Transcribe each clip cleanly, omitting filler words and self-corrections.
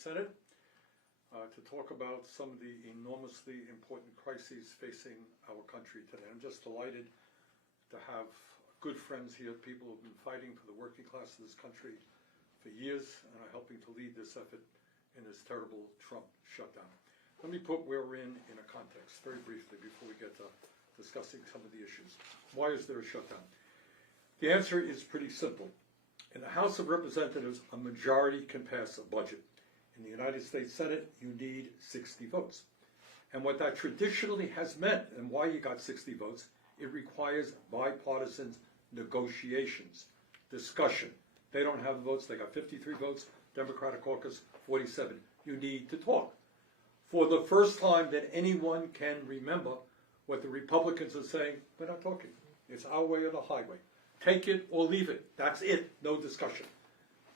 Senate to talk about some of the enormously important crises facing our country today. I'm just delighted to have good friends here, people who have been fighting for the working class of this country for years and are helping to lead this effort in this terrible Trump shutdown. Let me put where we're in a context very briefly before we get to discussing some of the issues. Why is there a shutdown? The answer is pretty simple. In the House of Representatives, a majority can pass a budget. In the United States Senate, you need 60 votes. And what that traditionally has meant, and why you got 60 votes, it requires bipartisan negotiations, discussion. They don't have the votes, they got 53 votes, Democratic caucus, 47. You need to talk. For the first time that anyone can remember, what the Republicans are saying, we're not talking. It's our way or the highway. Take it or leave it. That's it. No discussion.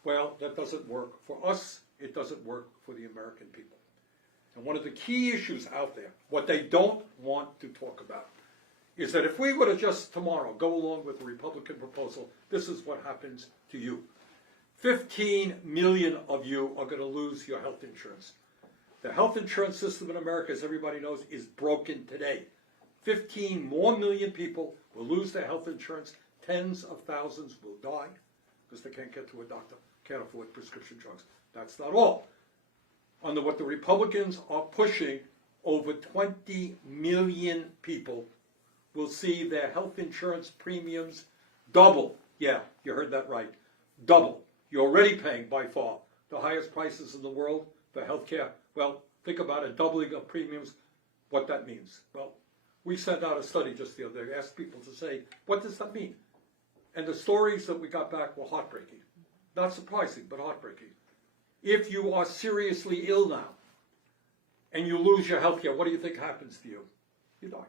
Well, that doesn't work for us. It doesn't work for the American people. And one of the key issues out there, what they don't want to talk about, is that if we were to just tomorrow go along with the Republican proposal, this is what happens to you. 15 million of you are going to lose your health insurance. The health insurance system in America, as everybody knows, is broken today. 15 more million people will lose their health insurance. Tens of thousands will die because they can't get to a doctor, can't afford prescription drugs. That's not all. Under what the Republicans are pushing, over 20 million people will see their health insurance premiums double. Yeah, you heard that right. Double. You're already paying by far the highest prices in the world for health care. Well, think about a doubling of premiums, what that means. Well, we sent out a study just the other day, asked people to say, what does that mean? And the stories that we got back were heartbreaking. Not surprising, but heartbreaking. If you are seriously ill now and you lose your health care, what do you think happens to you? You die.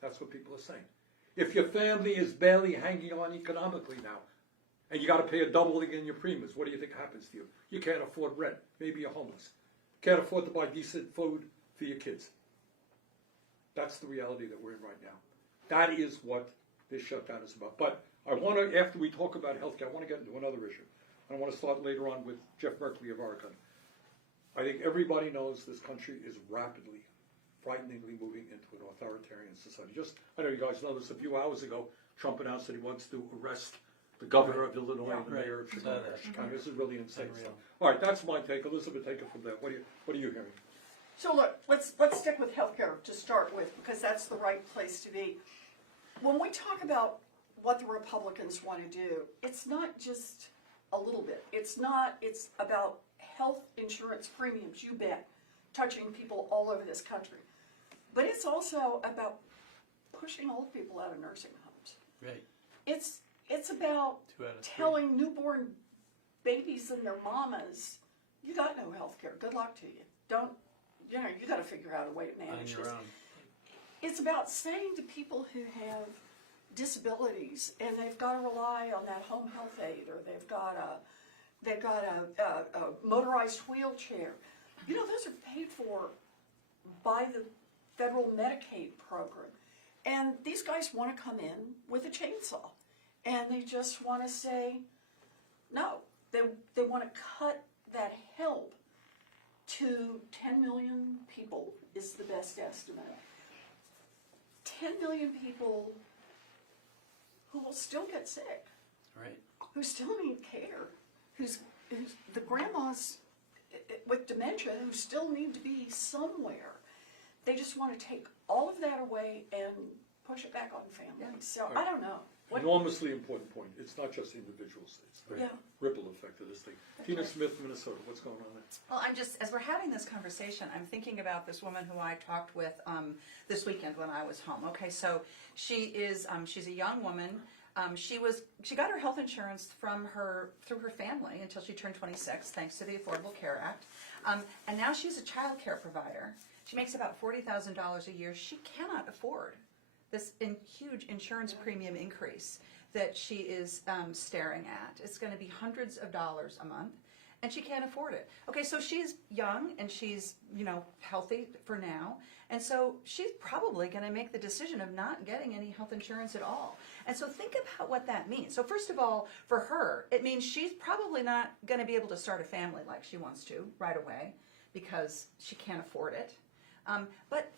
That's what people are saying. If your family is barely hanging on economically now and you got to pay a doubling in your premiums, what do you think happens to you? You can't afford rent. Maybe you're homeless. Can't afford to buy decent food for your kids. That's the reality that we're in right now. That is what this shutdown is about. But I want to, after we talk about healthcare, I want to get into another issue. I want to start later on with Jeff Berkeley of Oregon. I think everybody knows this country is rapidly, frighteningly moving into an authoritarian society. I know you guys know this, a few hours ago, Trump announced that he wants to arrest the governor of Illinois and the mayor of Chicago. This is really insane stuff. All right, that's my take. Elizabeth, take it from there. What are you hearing? So look, let's stick with healthcare to start with, because that's the right place to be. When we talk about what the Republicans want to do, it's not just a little bit. It's about health insurance premiums, you bet, touching people all over this country. But it's also about pushing old people out of nursing homes. Right. It's about telling newborn babies and their mamas, you got no health care. Good luck to you. You got to figure out a way to manage this. It's about saying to people who have disabilities and they've got to rely on that home health aid, or they've got a motorized wheelchair. Those are paid for by the federal Medicaid program. And these guys want to come in with a chainsaw. And they just want to say, no. They want to cut that help to 10 million people is the best estimate. 10 million people who will still get sick, right? Who still need care, who's the grandmas with dementia who still need to be somewhere. They just want to take all of that away and push it back on families. So I don't know. Enormously important point. It's not just individuals. It's the ripple effect of this thing. Tina Smith, Minnesota. What's going on there? Well, as we're having this conversation, I'm thinking about this woman who I talked with this weekend when I was home. Okay, so she's a young woman. She got her health insurance through her family until she turned 26, thanks to the Affordable Care Act. And now she's a child care provider. She makes about $40,000 a year. She cannot afford this huge insurance premium increase that she is staring at. It's going to be hundreds of dollars a month. and she can't afford it. Okay, so she's young and she's, healthy for now. And so she's probably going to make the decision of not getting any health insurance at all. And so think about what that means. So first of all, for her, it means she's probably not going to be able to start a family like she wants to right away because she can't afford it. But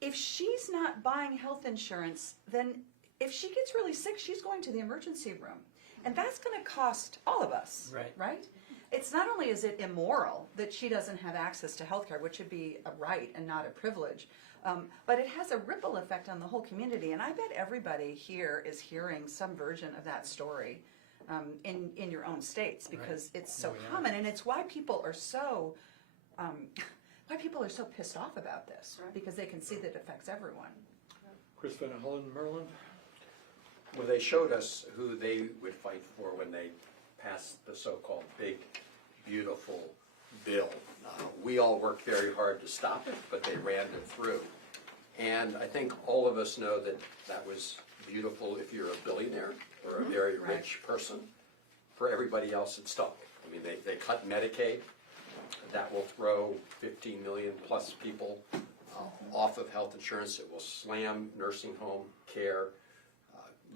if she's not buying health insurance, then if she gets really sick, she's going to the emergency room. And that's going to cost all of us, right? It's not only is it immoral that she doesn't have access to health care, which should be a right and not a privilege, but it has a ripple effect on the whole community. And I bet everybody here is hearing some version of that story in your own states because it's so common. And it's why people are so pissed off about this, because they can see that it affects everyone. Chris Van Hollen, Maryland. Well, they showed us who they would fight for when they passed the so-called big, beautiful bill. We all worked very hard to stop it, but they ran it through. And I think all of us know that that was beautiful if you're a billionaire or a very rich person. For everybody else, it stunk. I mean, they cut Medicaid. That will throw 15 million plus people off of health insurance. It will slam nursing home care,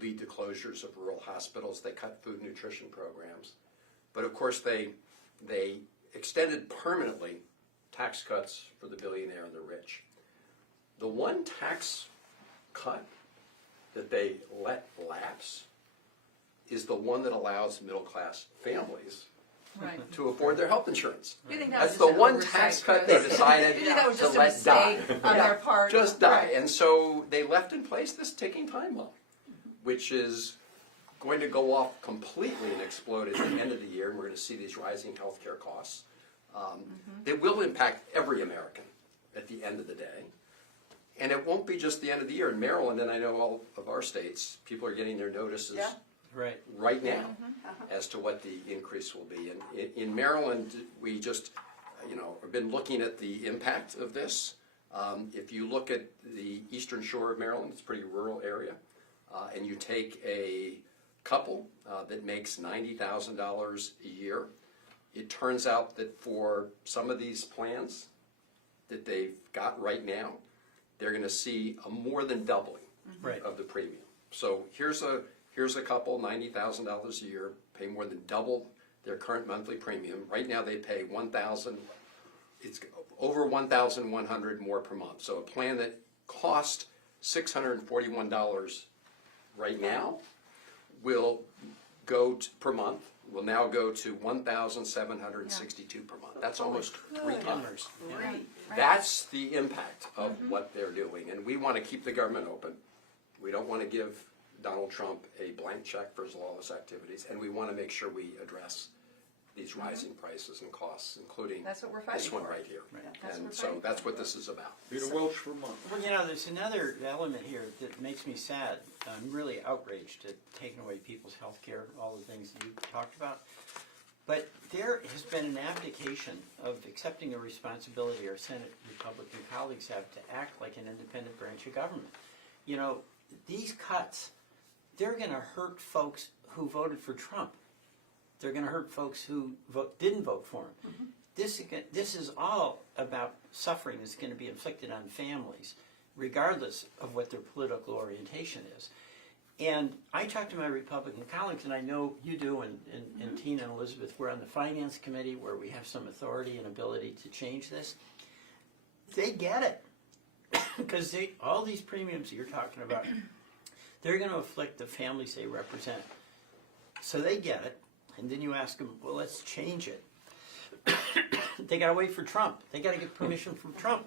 lead to closures of rural hospitals. They cut food nutrition programs. But of course, they extended permanently tax cuts for the billionaire and the rich. The one tax cut that they let lapse is the one that allows middle-class families to afford their health insurance. You think that That's was the just an one oversight, tax cut Chris? they decided You think that was to just a let die. mistake on their part? Just die. Right. And so they left in place this ticking time bomb, which is going to go off completely and explode at the end of the year, and we're going to see these rising healthcare costs. They will impact every American at the end of the day. And it won't be just the end of the year. In Maryland, and I know all of our states, people are getting their notices right now as to what the increase will be. And in Maryland, we just, have been looking at the impact of this. If you look at the eastern shore of Maryland, it's a pretty rural area, and you take a couple that makes $90,000 a year, it turns out that for some of these plans that they've got right now, they're going to see a more than doubling of the premium. So here's a couple, $90,000 a year, pay more than double their current monthly premium. Right now they pay $1,000. It's over $1,100 more per month. So a plan that cost $641 right now will go per month. Will now go to $1,762 per month. That's almost 3 times. Right. That's the impact of what they're doing, and we want to keep the government open. We don't want to give Donald Trump a blank check for his lawless activities, and we want to make sure we address these rising prices and costs, including That's what we're this fighting one for. right here. That's what we're And so fighting that's for. what this is about. Peter Welch, Vermont. Well, there's another element here that makes me sad. I'm really outraged at taking away people's health care, all the things that you talked about. But there has been an abdication of accepting a responsibility our Senate Republican colleagues have to act like an independent branch of government. These cuts, they're going to hurt folks who voted for Trump. They're going to hurt folks who didn't vote for him. This is all about suffering that's going to be inflicted on families, regardless of what their political orientation is. And I talk to my Republican colleagues, and I know you do, and Tina and Elizabeth, we're on the Finance Committee where we have some authority and ability to change this. They get it. Because all these premiums that you're talking about, they're going to afflict the families they represent. So they get it. And then you ask them, well, let's change it. They got to wait for Trump. They got to get permission from Trump.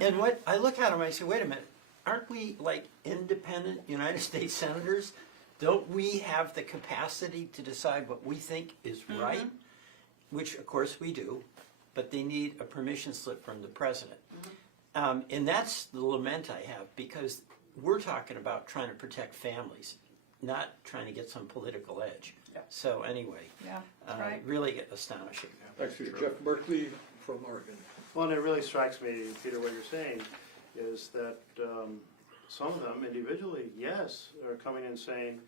And what I look at them, I say, wait a minute. Aren't we like independent United States senators? Don't we have the capacity to decide what we think is right? Which, of course, we do. But they need a permission slip from the president. And that's the lament I have, because we're talking about trying to protect families, not trying to get some political edge. So anyway, really astonishing. Thanks, Peter. Jeff Berkeley from Oregon. Well, and it really strikes me, Peter, what you're saying is that some of them individually, yes, are coming in saying,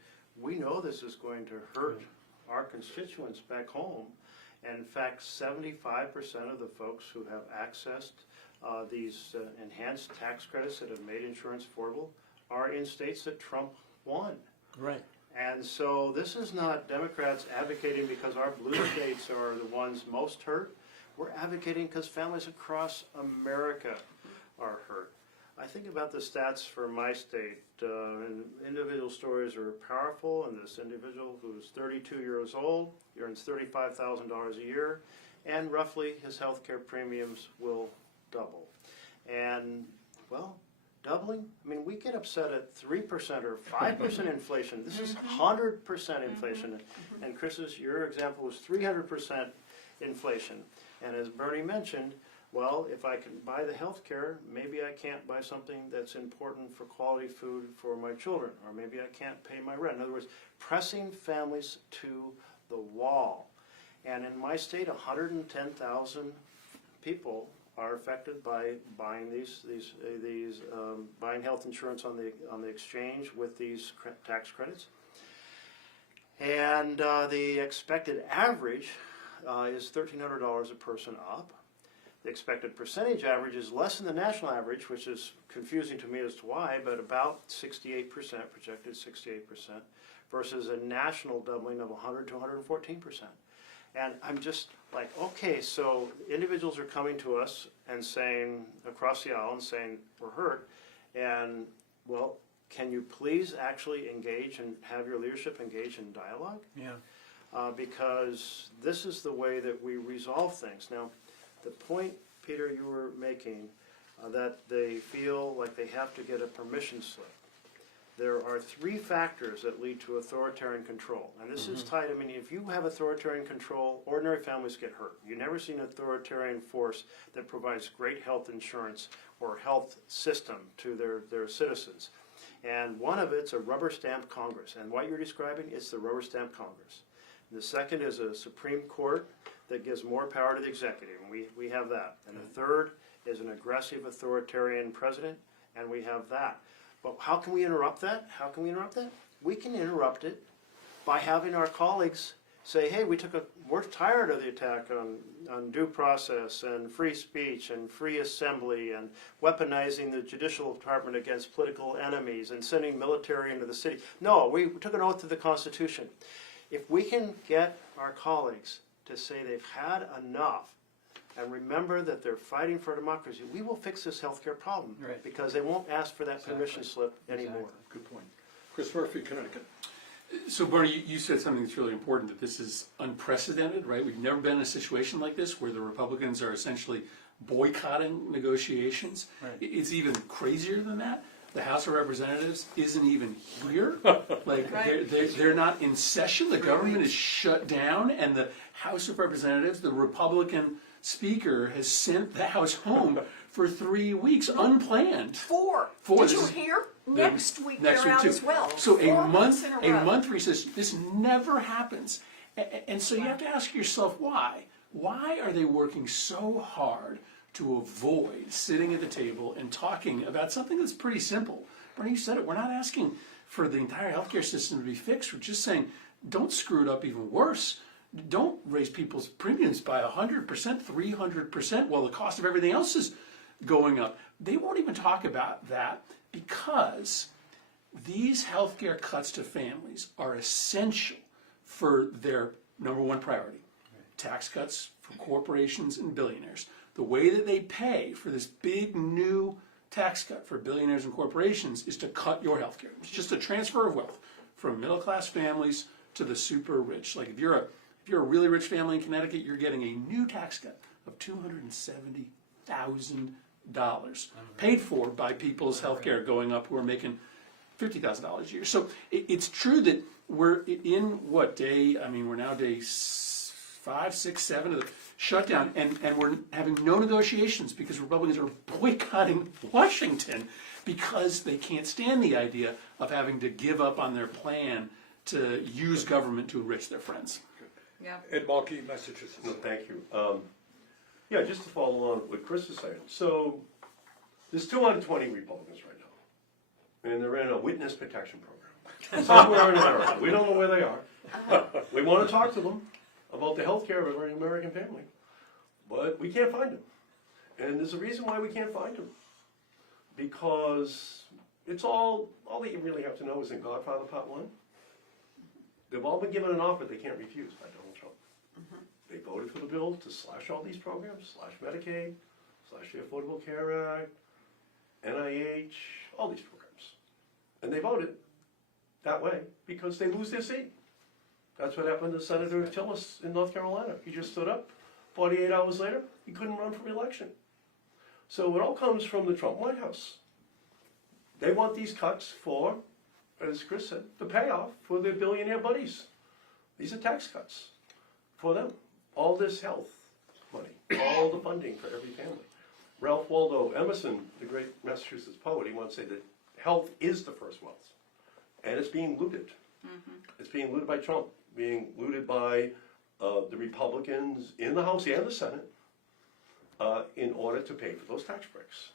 we know this is going to hurt our constituents back home, And in fact, 75% of the folks who have accessed these enhanced tax credits that have made insurance affordable are in states that Trump won. Right. And so this is not Democrats advocating because our blue states are the ones most hurt. We're advocating because families across America are hurt. I think about the stats for my state, and individual stories are powerful, and this individual who's 32 years old, earns $35,000 a year, and roughly his health care premiums will double. And, well, doubling? I mean, we get upset at 3% or 5% inflation. This is 100% inflation. And Chris's, your example was 300% inflation. And as Bernie mentioned, well, if I can buy the health care, maybe I can't buy something that's important for quality food for my children, or maybe I can't pay my rent. In other words, pressing families to the wall. And in my state, 110,000 people are affected by buying buying health insurance on the exchange with these tax credits. And the expected average is $1,300 a person up. The expected percentage average is less than the national average, which is confusing to me as to why, but about 68%, projected 68%, versus a national doubling of 100 to 114%. And I'm just like, okay, so individuals are coming to us and saying, across the aisle, and saying, we're hurt, and, well, can you please actually engage and have your leadership engage in dialogue? Yeah. Because this is the way that we resolve things. Now, the point, Peter, you were making, that they feel like they have to get a permission slip. There are 3 factors that lead to authoritarian control. And this is tied, I mean, if you have authoritarian control, ordinary families get hurt. You never see an authoritarian force that provides great health insurance or health system to their citizens. And one of it's a rubber stamp Congress. And what you're describing is the rubber stamp Congress. And the second is a Supreme Court that gives more power to the executive, and we have that. And the third is an aggressive authoritarian president, and we have that. But how can we interrupt that? How can we interrupt that? We can interrupt it by having our colleagues say, hey, we're tired of the attack on due process and free speech and free assembly and weaponizing the judicial department against political enemies and sending military into the city. No, we took an oath to the Constitution. If we can get our colleagues to say they've had enough and remember that they're fighting for democracy, we will fix this healthcare problem. Right. Because they won't ask for that permission slip anymore. Good point. Chris Murphy, Connecticut. So Bernie, you said something that's really important, that this is unprecedented, right? We've never been in a situation like this where the Republicans are essentially boycotting negotiations. Right. It's even crazier than that. The House of Representatives isn't even here. Like, Right. they're not in session. The government is shut down, and the House of Representatives, the Republican Speaker, has sent the House home for 3 weeks, unplanned. 4. Four. Did you This is- hear? Next week Next they're week out too. as well. So 4 months in a row. month recess. This never happens, and so you have to ask yourself why. Why are they working so hard to avoid sitting at the table and talking about something that's pretty simple? Bernie, you said it. We're not asking for the entire healthcare system to be fixed. We're just saying, don't screw it up even worse. Don't raise people's premiums by 100%, 300%, while the cost of everything else is going up. They won't even talk about that because these healthcare cuts to families are essential for their number one priority. Tax cuts for corporations and billionaires. The way that they pay for this big new tax cut for billionaires and corporations is to cut your healthcare. It's just a transfer of wealth from middle class families to the super rich. Like if you're a really rich family in Connecticut, you're getting a new tax cut of $270,000, paid for by people's healthcare going up who are making $50,000 a year. So it's true that we're in what day? I mean, we're now day 5, 6, 7 of the shutdown, and we're having no negotiations because Republicans are boycotting Washington because they can't stand the idea of having to give up on their plan to use government to enrich their friends. Yeah. Ed Markey, Massachusetts. No, thank you. Yeah, just to follow on what Chris is saying. So there's 220 Republicans right now, and they're in a witness protection program somewhere in America. We don't know where they are. We want to talk to them. about the health care of every American family, but we can't find them. And there's a reason why we can't find them. Because it's all that you really have to know is in Godfather Part 1. They've all been given an offer they can't refuse by Donald Trump. They voted for the bill to slash all these programs, slash Medicaid, slash the Affordable Care Act, NIH, all these programs. And they voted that way because they lose their seat. That's what happened to Senator Tillis in North Carolina. He just stood up. 48 hours later, he couldn't run for re-election. So it all comes from the Trump White House. They want these cuts for, as Chris said, the payoff for their billionaire buddies. These are tax cuts for them. All this health money, all the funding for every family. Ralph Waldo Emerson, the great Massachusetts poet, he once said that health is the first wealth. And it's being looted. It's being looted by Trump, being looted by the Republicans in the House and the Senate in order to pay for those tax breaks.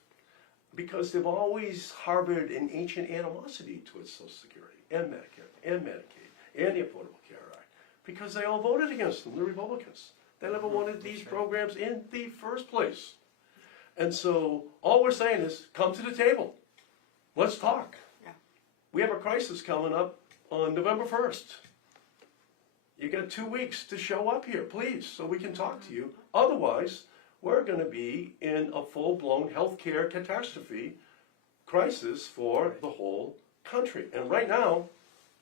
Because they've always harbored an ancient animosity towards Social Security and Medicare and Medicaid and the Affordable Care Act. Because they all voted against them, the Republicans. They never wanted these programs in the first place. And so all we're saying is, come to the table. Let's talk. Yeah. We have a crisis coming up on November 1st. You got 2 weeks to show up here, please, so we can talk to you. Otherwise, we're going to be in a full-blown healthcare catastrophe crisis for the whole country. And right now,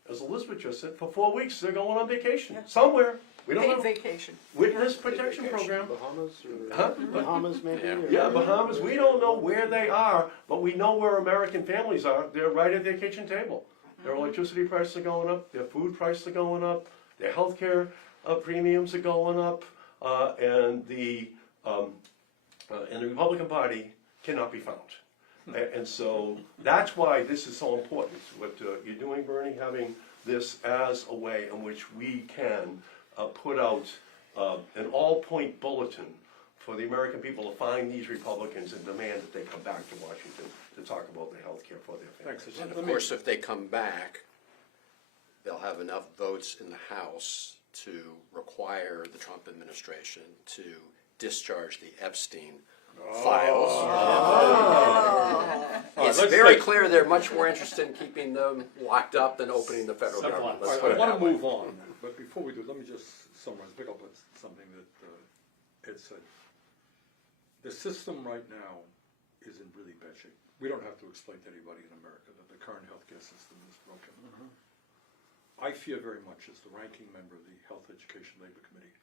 as Elizabeth just said, for 4 weeks they're going on vacation somewhere. We don't Paid know. vacation. Witness protection program. Bahamas or Huh? Bahamas maybe? or- Yeah, Bahamas. We don't know where they are, but we know where American families are. They're right at their kitchen table. Their electricity prices are going up. Their food prices are going up. Their healthcare premiums are going up, and the Republican Party cannot be found. And so that's why this is so important. What you're doing, Bernie, having this as a way in which we can put out an all-point bulletin for the American people to find these Republicans and demand that they come back to Washington to talk about the health care for their families. Thanks. And of course, if they come back, they'll have enough votes in the House to require the Trump administration to discharge the Epstein files. It's let's very take- clear they're much more interested in keeping them locked up than opening the federal government. Let's put I it want that to way. move on, but before we do, let me just summarize, pick up on something that Ed said. The system right now is in really bad shape. We don't have to explain to anybody in America that the current healthcare system is broken. I fear very much as the ranking member of the Health Education Labor Committee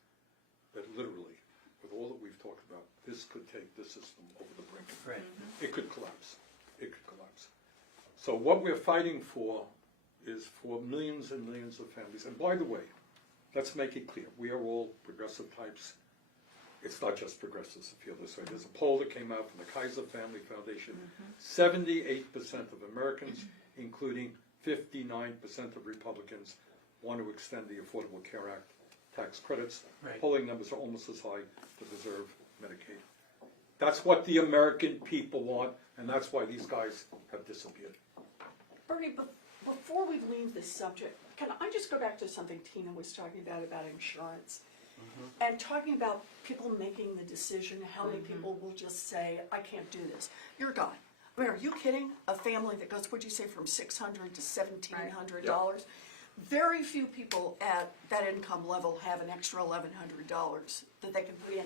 that literally, with all that we've talked about, this could take the system over the brink. Right. It could collapse. It could collapse. So what we're fighting for is for millions and millions of families. And by the way, let's make it clear, we are all progressive types. It's not just progressives who feel this way. There's a poll that came out from the Kaiser Family Foundation. 78% of Americans, including 59% of Republicans, want to extend the Affordable Care Act tax credits. Right. Polling numbers are almost as high to deserve Medicaid. That's what the American people want, and that's why these guys have disappeared. Bernie, before we leave this subject, can I just go back to something Tina was talking about insurance? And talking about people making the decision, how many people will just say, I can't do this. You're a guy. I mean, are you kidding? A family that goes, what'd you say, from $600 to $1,700? Very few people at that income level have an extra $1,100 that they can put in.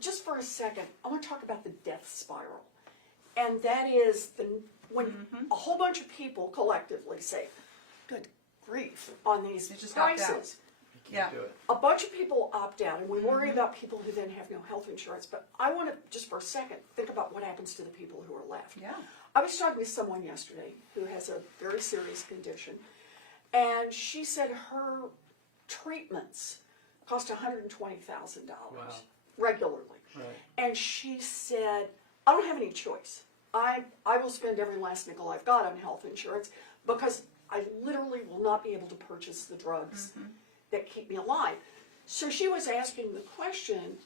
Just for a second, I want to talk about the death spiral. And that is when a whole bunch of people collectively say, good grief, on these They just opt out. prices. Yeah. Do it. A bunch of people opt out, and we worry about people who then have no health insurance. But I want to, just for a second, think about what happens to the people who are left. Yeah. I was talking with someone yesterday who has a very serious condition, and she said her treatments cost $120,000 regularly. Right. And she said, I don't have any choice. I will spend every last nickel I've got on health insurance because I literally will not be able to purchase the drugs that keep me alive. So she was asking the question,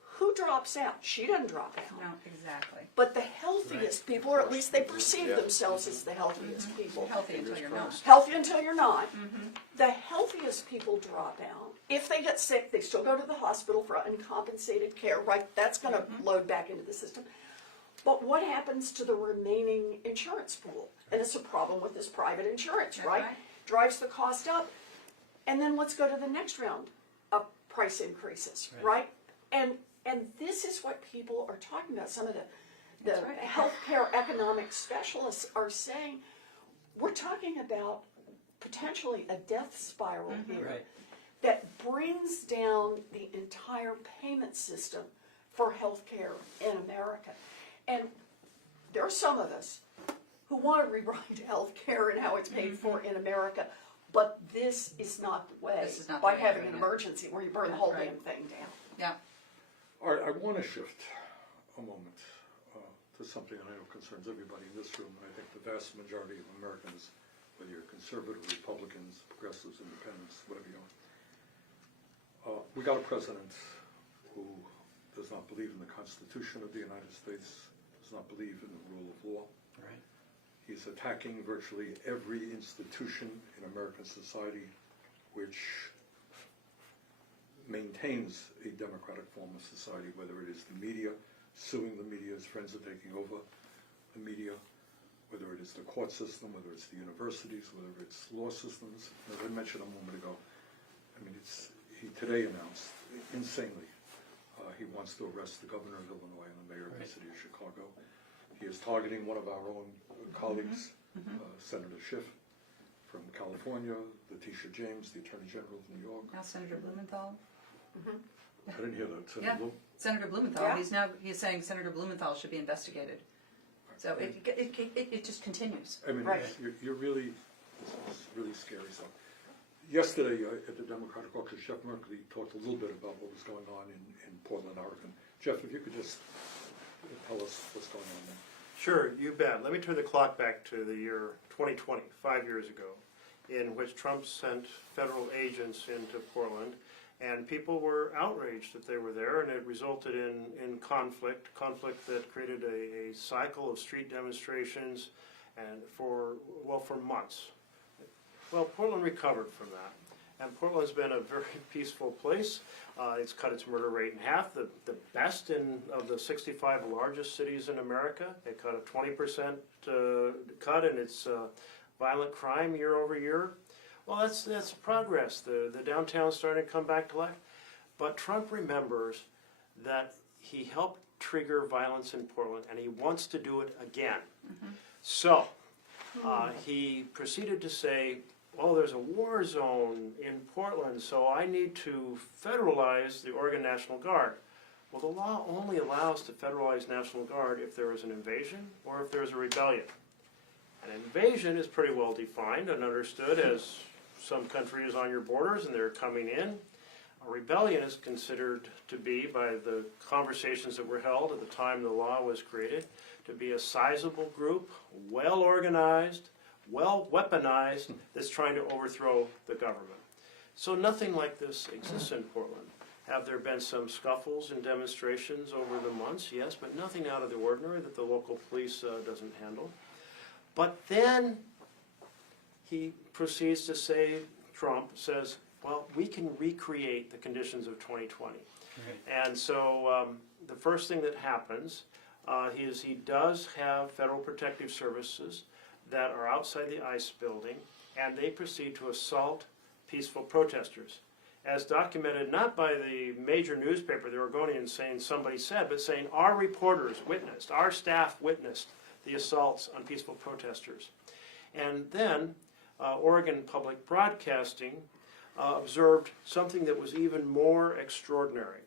who drops out? She doesn't drop out. No, exactly. But the healthiest people, or at least they perceive themselves as the healthiest people. Healthy until you're not. Healthy until you're not. The healthiest people drop out, if they get sick, they still go to the hospital for uncompensated care, right? That's gonna load back into the system. But what happens to the remaining insurance pool? And it's a problem with this private insurance, That's right? right. Drives the cost up. And then let's go to the next round of price increases, right? And this is what people are talking about. Some of the That's right. healthcare economic specialists are saying, we're talking about potentially a death spiral here Right. that brings down the entire payment system for healthcare in America. And there are some of us who want to rewrite healthcare and how it's paid for in America, but this is not the way. This is not the by way having doing an it. emergency where you burn the That's whole right. damn thing down. Yeah. All right, I want to shift a moment to something that I know concerns everybody in this room, and I think the vast majority of Americans, whether you're conservative, Republicans, progressives, independents, whatever you are. We got a president who does not believe in the Constitution of the United States, does not believe in the rule of law. Right. He's attacking virtually every institution in American society which maintains a democratic form of society, whether it is the media, suing the media, his friends are taking over the media, whether it is the court system, whether it's the universities, whether it's law systems. As I mentioned a moment ago, I mean, he today announced, insanely, he wants to arrest the governor of Illinois and the mayor of the Right. city of Chicago. He is targeting one of our own colleagues, Senator Schiff from California, Letitia James, the Attorney General of New York. Now Senator Blumenthal. I didn't hear that. Senator Yeah. Blum? Senator Blumenthal. Yeah. He's saying Senator Blumenthal should be investigated. So it just continues. I mean, Right. you're really, it's really scary stuff. Yesterday at the Democratic Caucus, Jeff Merkley talked a little bit about what was going on in Portland, Oregon. Jeff, if you could just tell us what's going on there. Sure, you bet. Let me turn the clock back to the year 2020, 5 years ago, in which Trump sent federal agents into Portland, and people were outraged that they were there, and it resulted in conflict that created a cycle of street demonstrations and for months. Well, Portland recovered from that, and Portland's been a very peaceful place. It's cut its murder rate in half, the best of the 65 largest cities in America. It cut a 20% cut in its violent crime year over year. Well, that's progress. The downtown's starting to come back to life. But Trump remembers that he helped trigger violence in Portland, and he wants to do it again. So he proceeded to say, well, there's a war zone in Portland, so I need to federalize the Oregon National Guard. Well, the law only allows to federalize National Guard if there is an invasion or if there is a rebellion. An invasion is pretty well defined and understood as some country is on your borders and they're coming in. A rebellion is considered to be, by the conversations that were held at the time the law was created, to be a sizable group, well organized, well weaponized, that's trying to overthrow the government. So nothing like this exists in Portland. Have there been some scuffles and demonstrations over the months? Yes, but nothing out of the ordinary that the local police doesn't handle. But then he proceeds to say, Trump says, well, we can recreate the conditions of 2020. Right. And so the first thing that happens is he does have Federal Protective Services that are outside the ICE building, and they proceed to assault peaceful protesters. As documented not by the major newspaper, the Oregonian, saying somebody said, but saying our reporters witnessed, our staff witnessed the assaults on peaceful protesters. And then Oregon Public Broadcasting observed something that was even more extraordinary,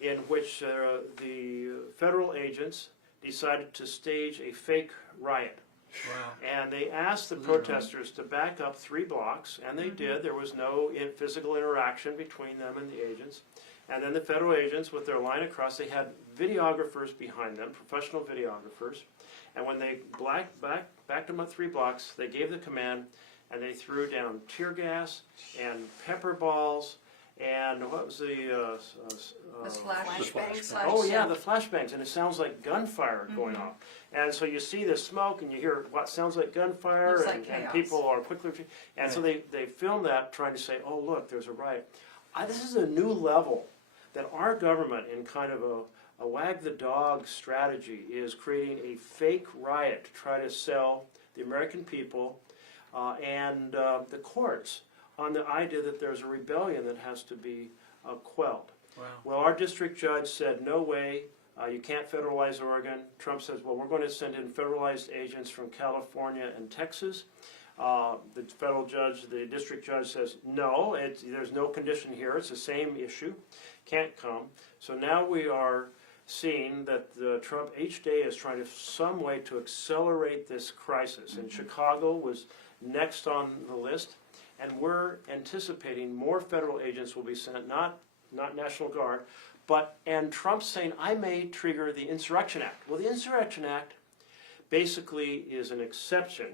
in which the federal agents decided to stage a fake riot. Wow. And they asked the protesters to back up 3 blocks, and they did. There was no physical interaction between them and the agents. And then the federal agents, with their line across, they had videographers behind them, professional videographers. And when they backed them up 3 blocks, they gave the command, and they threw down tear gas and pepper balls, and what was the Flashbangs. oh yeah, the flashbangs, and it sounds like gunfire going off. And so you see the smoke, and you hear what sounds like gunfire, Looks like and chaos. people are quickly, and so they film that, trying to say, oh look, there's a riot. this is a new level that our government, in kind of a wag the dog strategy, is creating a fake riot to try to sell the American people and the courts on the idea that there's a rebellion that has to be quelled. Wow. Well, our district judge said, no way, you can't federalize Oregon. Trump says, well, we're going to send in federalized agents from California and Texas. The district judge says, no, there's no condition here. It's the same issue. Can't come. So now we are seeing that Trump each day is trying to some way to accelerate this crisis. And Chicago was next on the list. And we're anticipating more federal agents will be sent, not National Guard, and Trump's saying, I may trigger the Insurrection Act. Well, the Insurrection Act basically is an exception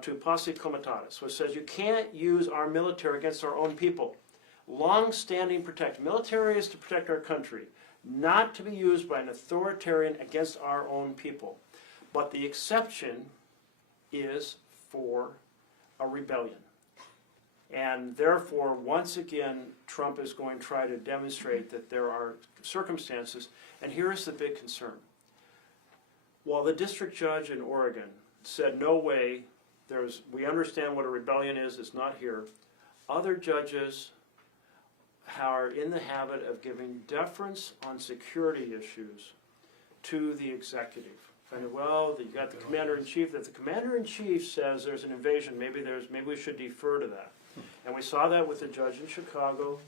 to posse comitatus, which says you can't use our military against our own people. Long-standing protection. Military is to protect our country, not to be used by an authoritarian against our own people. But the exception is for a rebellion. And therefore, once again, Trump is going to try to demonstrate that there are circumstances, and here is the big concern. While the district judge in Oregon said, no way, we understand what a rebellion is, it's not here, other judges are in the habit of giving deference on security issues to the executive. And well, you got the commander-in-chief. If the commander-in-chief says there's an invasion, maybe we should defer to that. And we saw that with the judge in Chicago.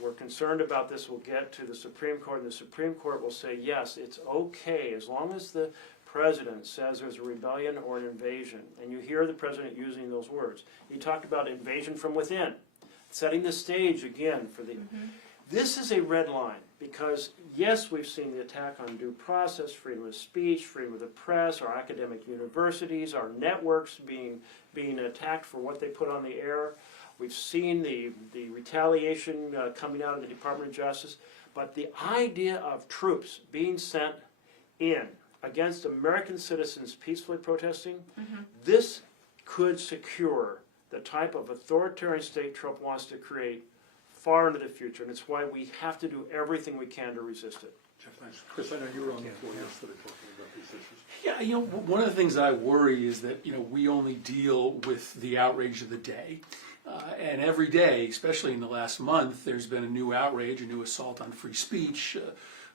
We're concerned about this. We'll get to the Supreme Court, and the Supreme Court will say, yes, it's okay, as long as the president says there's a rebellion or an invasion. And you hear the president using those words. He talked about invasion from within, setting the stage again for the... This is a red line, because yes, we've seen the attack on due process, freedom of speech, freedom of the press, our academic universities, our networks being attacked for what they put on the air. We've seen the retaliation coming out of the Department of Justice. But the idea of troops being sent in against American citizens peacefully protesting, this could secure the type of authoritarian state Trump wants to create far into the future. And it's why we have to do everything we can to resist it. Jeff, thanks. Chris, I know you were on the floor yesterday talking about these issues. Yeah, one of the things I worry is that, we only deal with the outrage of the day. And every day, especially in the last month, there's been a new outrage, a new assault on free speech,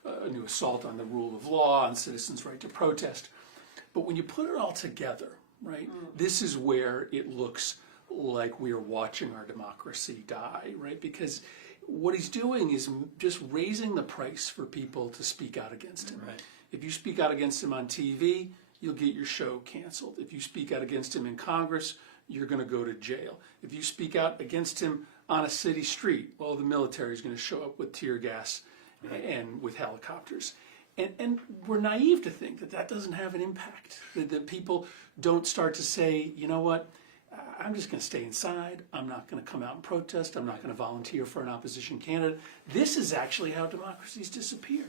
a new assault on the rule of law, on citizens' right to protest. But when you put it all together, right, this is where it looks like we are watching our democracy die, right? Because what he's doing is just raising the price for people to speak out against him. Right. If you speak out against him on TV, you'll get your show canceled. If you speak out against him in Congress, you're going to go to jail. If you speak out against him on a city street, well, the military is going to show up with tear gas and with helicopters. And we're naive to think that that doesn't have an impact, that people don't start to say, you know what, I'm just going to stay inside. I'm not going to come out and protest. I'm not going to volunteer for an opposition candidate. This is actually how democracies disappear.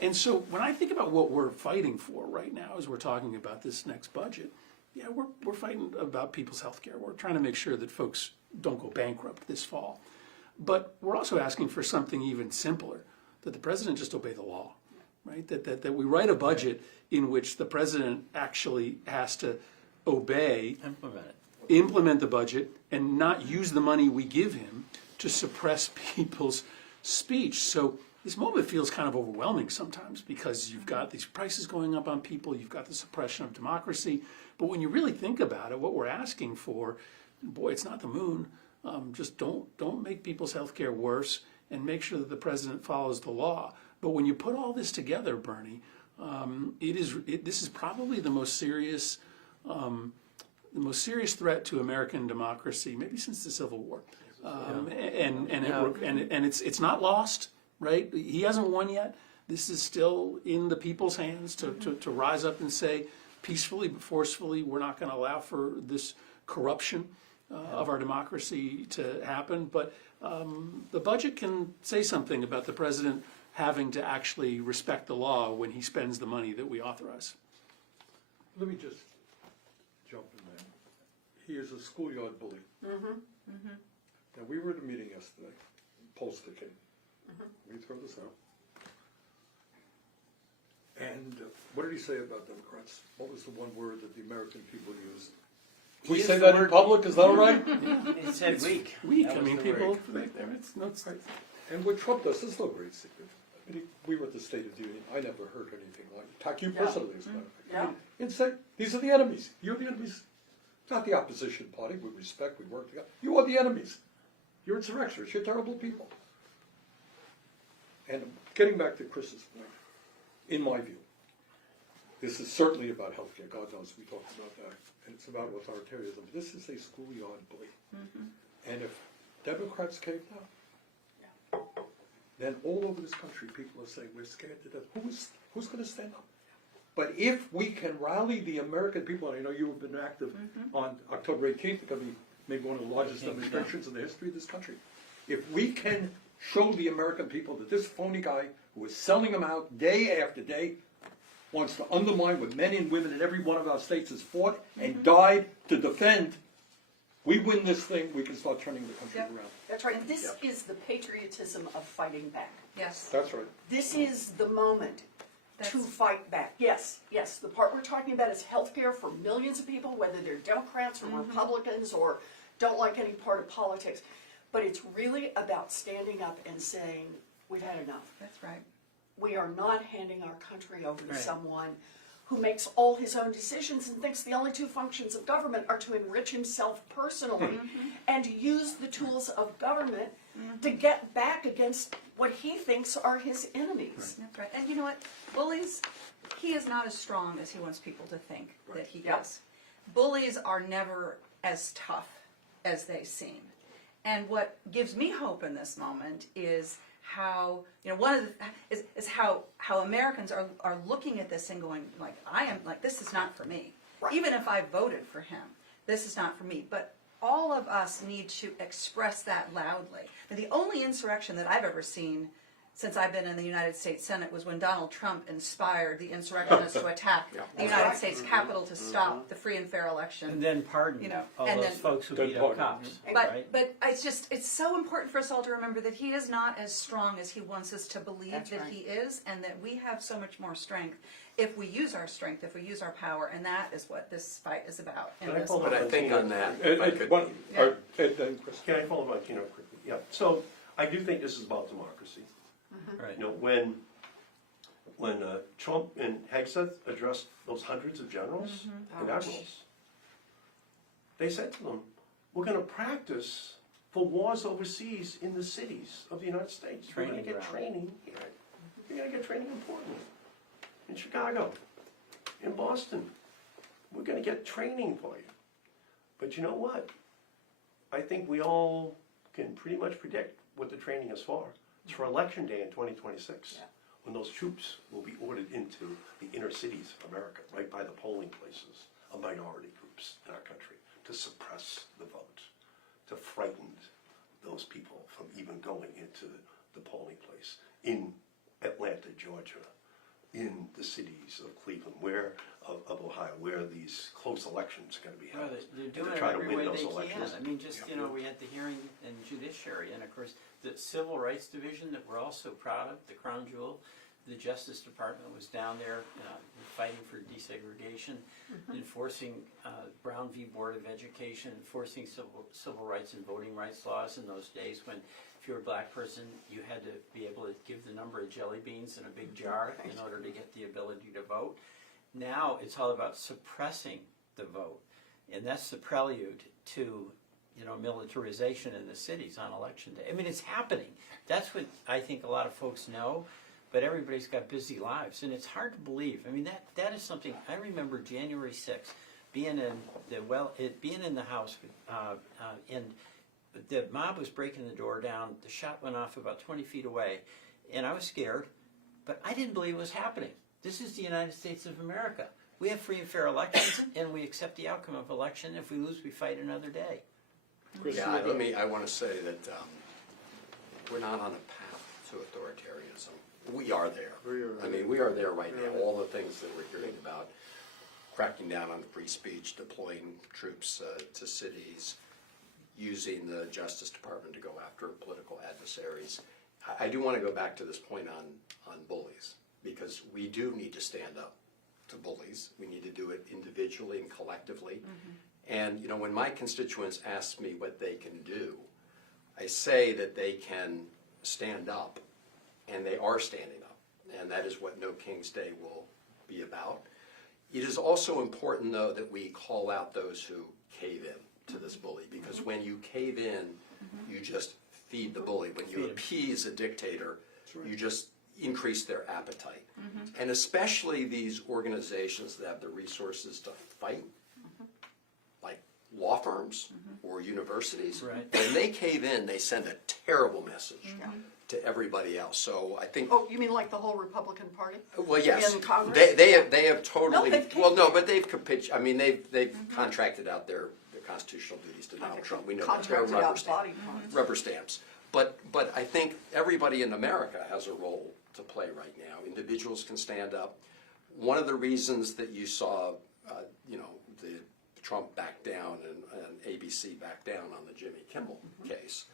And so when I think about what we're fighting for right now as we're talking about this next budget, yeah, we're fighting about people's health care. We're trying to make sure that folks don't go bankrupt this fall. But we're also asking for something even simpler, that the president just obey the law, right? That we write a budget in which the president actually has to obey, implement the budget, and not use the money we give him to suppress people's speech. So this moment feels kind of overwhelming sometimes, because you've got these prices going up on people, you've got the suppression of democracy. But when you really think about it, what we're asking for, boy, it's not the moon. Just don't make people's health care worse, and make sure that the president follows the law. But when you put all this together, Bernie, this is probably the most serious threat to American democracy, maybe since the Civil War. And it's not lost, right? He hasn't won yet. This is still in the people's hands to rise up and say, peacefully but forcefully, we're not going to allow for this corruption of our democracy to happen. But the budget can say something about the president having to actually respect the law when he spends the money that we authorize. Let me just jump in there. He is a schoolyard bully. Now, we were at a meeting yesterday. poll sticking. Let me throw this out. And what did he say about Democrats? What was the one word that the American people used? He We used say the that in word- public, is that all right? It said weak. Weak. That I was mean, the people. word. It's no. It's, And what Trump does, there's no great secret. I mean, we were at the State of the Union. I never heard anything like it. Attack you Yeah. personally, as a matter of fact. Yeah. I mean, insane. These are the enemies. You're the enemies. Not the opposition party. We respect. We work together. You are the enemies. You're insurrectionists. You're terrible people. And getting back to Chris's point, in my view, this is certainly about healthcare. God knows we talked about that. And it's about authoritarianism. This is a schoolyard bully. And if Democrats cave down, then all over this country people are saying we're scared to death. Who's going to stand up? But if we can rally the American people, and I know you have been active on October 18th, it's going to be maybe one of the largest demonstrations in the history of this country. If we can show the American people that this phony guy who is selling them out day after day wants to undermine what men and women in every one of our states has fought and died to defend, we win this thing, we can start turning the country Yep. around. That's right. This is the patriotism of fighting back. Yes. That's right. This is the moment to That's- fight back. Yes, yes. The part we're talking about is health care for millions of people, whether they're Democrats or Republicans or don't like any part of politics. But it's really about standing up and saying, we've had enough. That's right. We are not handing our country over to Right. someone who makes all his own decisions and thinks the only two functions of government are to enrich himself personally and use the tools of government to get back against what he thinks are his enemies. That's right. And you know what? Bullies, he is not as strong as he wants people to think that he Yeah. is. Bullies are never as tough as they seem. And what gives me hope in this moment is how, one of the, is how Americans are looking at this and going, like, this is not for me. Right. Even if I voted for him, this is not for me. But all of us need to express that loudly. And the only insurrection that I've ever seen since I've been in the United States Senate was when Donald Trump inspired the insurrectionists to attack the United right. States Capitol to stop the free and fair election. And then pardon all all and those then- folks who Then beat up pardon. cops, But right? but it's so important for us all to remember that he is not as strong as he wants us to believe That's that right. he is, and that we have so much more strength if we use our strength, if we use our power, and that is what this fight is about. in Can I this follow But I think on that, if I could, Chris. Can I follow up, quickly? Yeah, so I do think this is about democracy. Right. When Trump and Hegseth addressed those hundreds of generals and admirals, they said to them, we're gonna practice for wars overseas in the cities of the United States. We're gonna Training get ground. training here. We're gonna get training in Portland, in Chicago, in Boston. We're gonna get training for you. But you know what? I think we all can pretty much predict what the training is for. It's for Election Day in 2026, when those troops will be ordered into the inner cities of America, right by the polling places of minority groups in our country, to suppress the vote, to frighten those people from even going into the polling place in Atlanta, Georgia, in the cities of Cleveland, of Ohio, where these close elections are going to be Well, held. they're and doing to it try to every win way those they can. elections. I mean, just, we had the hearing in judiciary, and of course, the Civil Rights Division that we're all so proud of, the crown jewel, the Justice Department was down there fighting for desegregation, enforcing Brown v. Board of Education, enforcing civil rights and voting rights laws in those days when if you were a black person, you had to be able to give the number of jelly beans in a big jar in order to get the ability to vote. Now it's all about suppressing the vote, and that's the prelude to militarization in the cities on election day. I mean, it's happening. That's what I think a lot of folks know, but everybody's got busy lives, and it's hard to believe. I mean, that is something I remember. January 6th, being in the house, and the mob was breaking the door down. The shot went off about 20 feet away, and I was scared, but I didn't believe it was happening. This is the United States of America. We have free and fair elections, and we accept the outcome of election. If we lose, we fight another day. Chris, yeah, I want to say that we're not on a path to authoritarianism. We are there. I mean, we are there right now. All the things that we're hearing about, cracking down on free speech, deploying troops to cities, using the Justice Department to go after political adversaries. I do want to go back to this point on bullies, because we do need to stand up to bullies. We need to do it individually and collectively. And you know, when my constituents ask me what they can do, I say that they can stand up, and they are standing up, and that is what No King's Day will be about. It is also important, though, that we call out those who cave in to this bully, because when you cave in, you just feed the bully. When you appease a dictator, you just increase their appetite. And especially these organizations that have the resources to fight, like law firms or universities, Right. when they cave in, they send a terrible message to everybody else. So I think, Oh, you mean like the whole Republican Party? well, yes, In Congress? they have totally, No, they've well, no, but they've I mean, they've contracted out their constitutional duties to Donald Trump. We know that. They're Contracted rubber out stamp. body parts. Rubber stamps. But I think everybody in America has a role to play right now. Individuals can stand up. One of the reasons that you saw, you know, the Trump back down and ABC back down on the Jimmy Kimmel case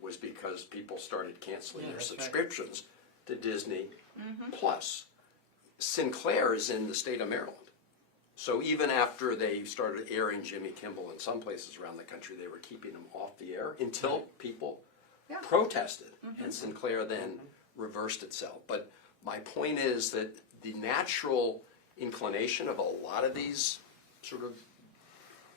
was because people started canceling their that's right. subscriptions to Disney Plus. Sinclair is in the state of Maryland. So even after they started airing Jimmy Kimmel in some places around the country, they were keeping him off the air until people protested, and Sinclair then reversed itself. But my point is that the natural inclination of a lot of these sort of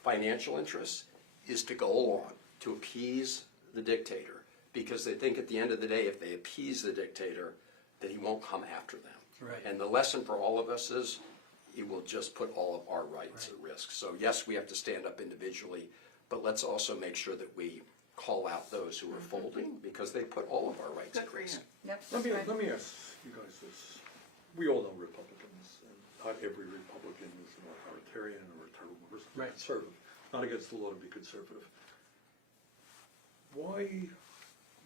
financial interests is to go along, to appease the dictator, because they think at the end of the day, if they appease the dictator, that he won't come after them. Right. And the lesson for all of us is it will just put all of our rights at risk. So yes, we have to stand up individually, but let's also make sure that we call out those who are folding, because they put all of our rights at risk. Yep, Let that's right. me ask you guys this. We all know Republicans, and not every Republican is an authoritarian or a terrible Right. conservative. Not against the law to be conservative. Why,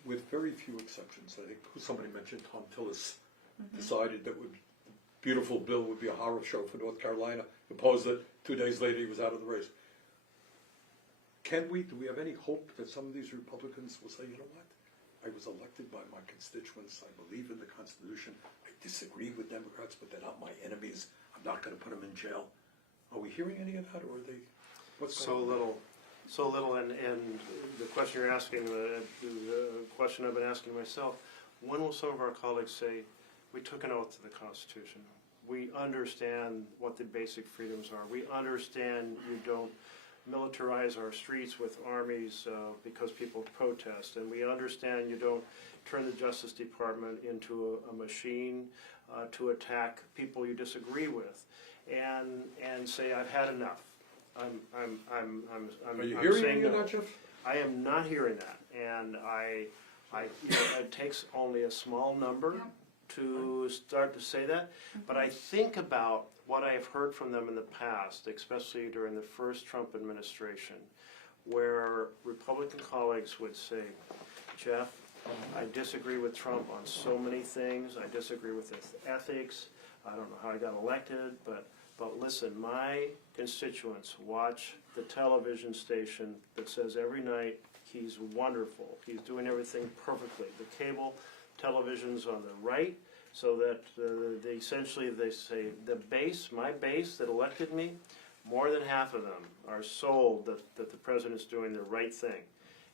with very few exceptions, I think somebody mentioned Tom Tillis decided that would beautiful bill would be a horror show for North Carolina, opposed it, 2 days later he was out of the race. Do we have any hope that some of these Republicans will say, you know what, I was elected by my constituents, I believe in the Constitution, I disagree with Democrats, but they're not my enemies, I'm not gonna put them in jail. Are we hearing any of that, or are they, what's So going on? little, and the question you're asking, the question I've been asking myself, when will some of our colleagues say, we took an oath to the Constitution, we understand what the basic freedoms are, we understand you don't militarize our streets with armies because people protest, and we understand you don't turn the Justice Department into a machine to attack people you disagree with, and say, I've had enough. I'm Are you I'm hearing saying any of no. that, Jeff? I am not hearing that, and it takes only a small number to start to say that, but I think about what I've heard from them in the past, especially during the first Trump administration, where Republican colleagues would say, Jeff, I disagree with Trump on so many things, I disagree with his ethics, I don't know how he got elected, but listen, my constituents watch the television station that says every night he's wonderful, he's doing everything perfectly. The cable television's on the right, so that they say my base that elected me, more than half of them are sold that the president's doing the right thing.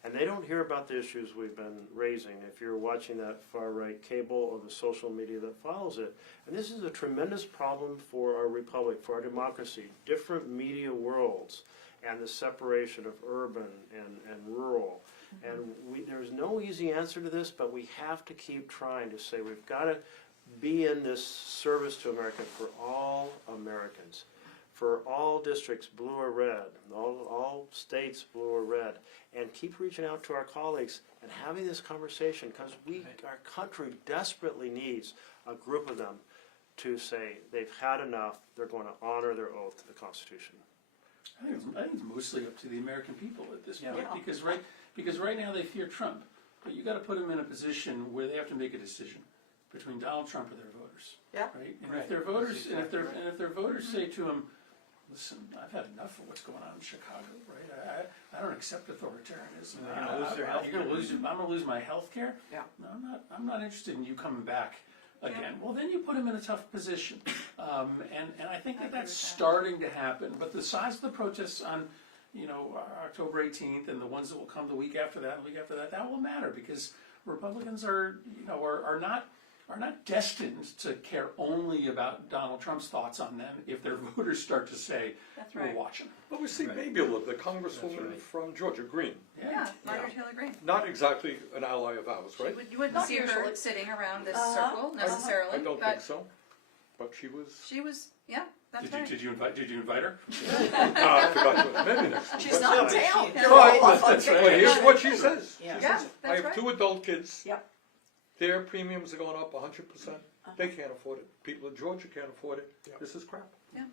And they don't hear about the issues we've been raising if you're watching that far-right cable or the social media that follows it. And this is a tremendous problem for our republic, for our democracy, different media worlds, and the separation of urban and rural. And there's no easy answer to this, but we have to keep trying to say we've got to be in this service to America for all Americans, for all districts, blue or red, all states, blue or red, and keep reaching out to our colleagues and having this conversation, because our country desperately needs a group of them to say they've had enough, they're going to honor their oath to the Constitution. I think it's mostly up to the American people at this point, Yeah. because right now they fear Trump, but you got to put them in a position where they have to make a decision between Donald Trump and their voters. Yeah. Right. And if their voters say to him, listen, I've had enough of what's going on in Chicago, right? I don't accept authoritarianism. They're gonna lose their health You're gonna lose, I'm gonna lose my health care? Yeah. No, I'm not interested in you coming back again. Well, then you put him in a tough position. And I think that that's starting to happen, but the size of the protests on, October 18th and the ones that will come the week after that and the week after that, that will matter because Republicans are not destined to care only about Donald Trump's thoughts on them if their voters start to say, That's we're right. watching. But we see Right. maybe a little, the Congresswoman right. from Georgia, Green, Yeah, Margaret Taylor Greene. not exactly an ally of ours, right? You wouldn't Not see her usually. sitting around this Uh-huh. circle necessarily, I don't but think so, but she was, she was, yeah, that's Did you, right. did you invite her? I forgot to, maybe next time. She's not in town. she- They're all off on Well, here's vacation. what she says. Yeah. She Yeah, says, I that's have right. 2 adult kids. Yep. Their premiums are going up 100%. They can't afford it. People in Georgia can't afford it. This is crap. Yeah.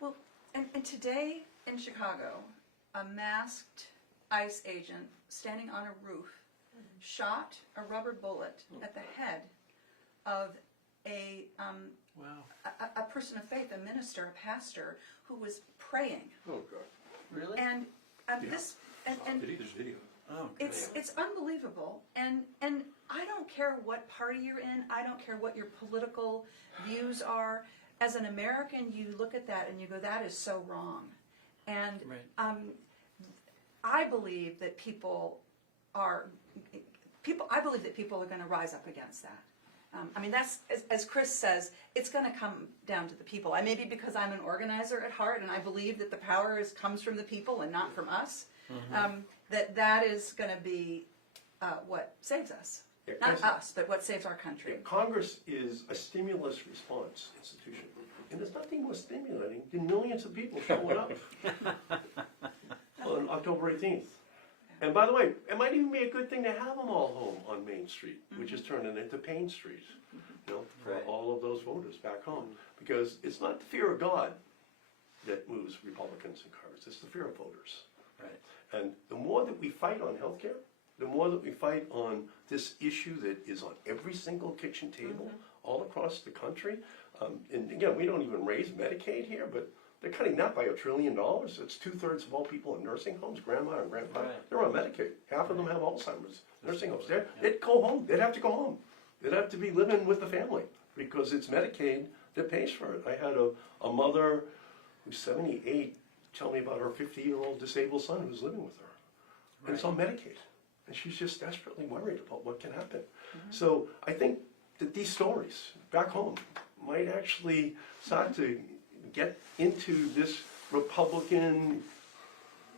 Well, and today in Chicago, a masked ICE agent standing on a roof shot a rubber bullet at the head of a person of faith, a minister, a pastor, who was praying. Oh, God. Really? And this, and There's video. Oh, good. it's unbelievable, and I don't care what party you're in. I don't care what your political views are. As an American, you look at that and you go, "That is so wrong." And Right. I believe that people are going to rise up against that. I mean, that's as Chris says, it's going to come down to the people. Maybe because I'm an organizer at heart, and I believe that the power comes from the people and not from us. That is going to be what saves us. Yeah, Not yes. us, but what saves our country. Congress is a stimulus response institution, and there's nothing more stimulating than millions of people showing up on October 18th. And by the way, it might even be a good thing to have them all home on Main Street, which is turning into Payne Street, for Right. all of those voters back home. Because it's not the fear of God that moves Republicans and Congress, it's the fear of voters. Right. And the more that we fight on healthcare, the more that we fight on this issue that is on every single kitchen table all across the country. And again, we don't even raise Medicaid here, but they're cutting that by $1 trillion. It's 2/3 of all people in nursing homes, grandma and grandpa. Right. They're on Medicaid. Half of them have Alzheimer's. Nursing homes. They'd go home. They'd have to go home. They'd have to be living with the family because it's Medicaid that pays for it. I had a mother who's 78 tell me about her 50-year-old disabled son who's living with her. And it's on Medicaid. And she's just desperately worried about what can happen. So I think that these stories back home might actually start to get into this Republican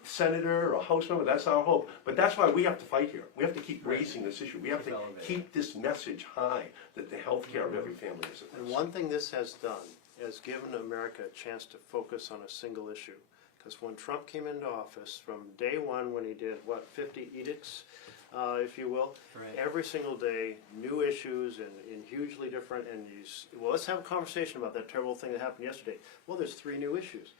senator or House member. That's our hope. But that's why we have to fight here. We have to keep raising this issue. We have to keep this message high that the health care of every family is at And risk. one thing this has done is given America a chance to focus on a single issue. Because when Trump came into office, from day one when he did, 50 edicts, if you will, Right. every single day, new issues and hugely different, and well, let's have a conversation about that terrible thing that happened yesterday. Well, there's 3 new issues.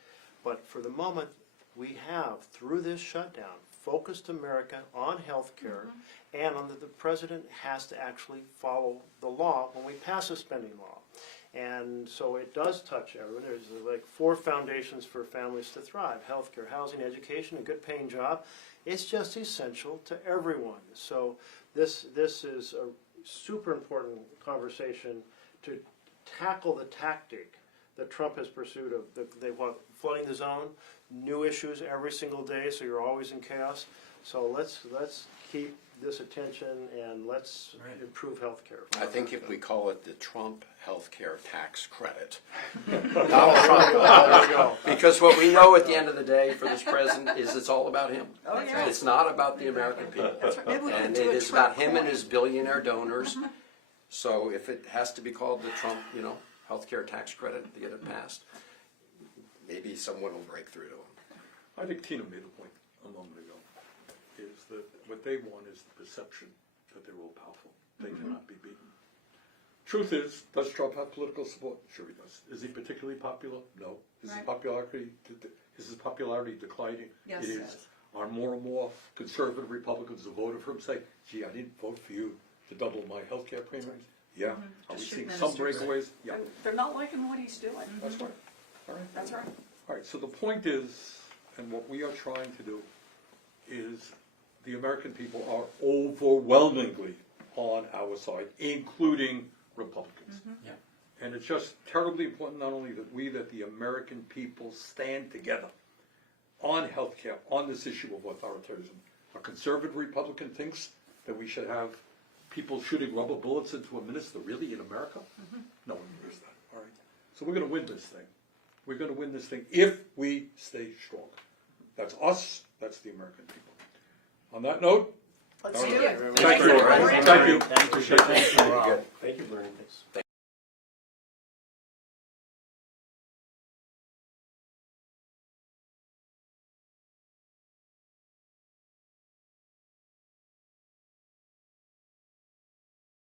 But for the moment, we have, through this shutdown, focused America on health care and on that the president has to actually follow the law when we pass a spending law. And so it does touch everyone. There's like 4 foundations for families to thrive: healthcare, housing, education, a good paying job. It's just essential to everyone. So this is a super important conversation to tackle the tactic that Trump has pursued of they want flooding the zone, new issues every single day, so you're always in chaos. So let's keep this attention and let's Right. improve healthcare. I think if we call it the Trump healthcare tax credit. Donald Trump. Because what we know at the end of the day for this president is it's all about him. Oh, yeah. It's not about the American people. That's right. Maybe we can And do it a is about Trump him and coin. his billionaire donors. So if it has to be called the Trump, healthcare tax credit to get it passed, maybe someone will break through to him. I think Tina made a point a moment ago, is that what they want is the perception that they're all powerful. They cannot be beaten. Truth is, does Trump have political support? Sure he does. Is he particularly popular? No. Is Right. his popularity declining? Yes. It is. Yes. Are more and more conservative Republicans who voted for him say, gee, I didn't vote for you to double my health care premiums? Yeah. Are we To shoot seeing some ministers. breakaways? Yeah. And they're not liking what he's doing. That's right. All right. That's right. All right, so the point is, and what we are trying to do, is the American people are overwhelmingly on our side, including Republicans. Yeah. And it's just terribly important, not only that the American people stand together on healthcare, on this issue of authoritarianism. A conservative Republican thinks that we should have people shooting rubber bullets into a minister, really, in America? No one hears that, all right? So we're gonna win this thing. We're gonna win this thing if we stay strong. That's us, that's the American people. On that note, Let's all do right. it. Thank you. Thank you. Thank you. Thank you. Appreciate it. Very good. Thank you, Bernie.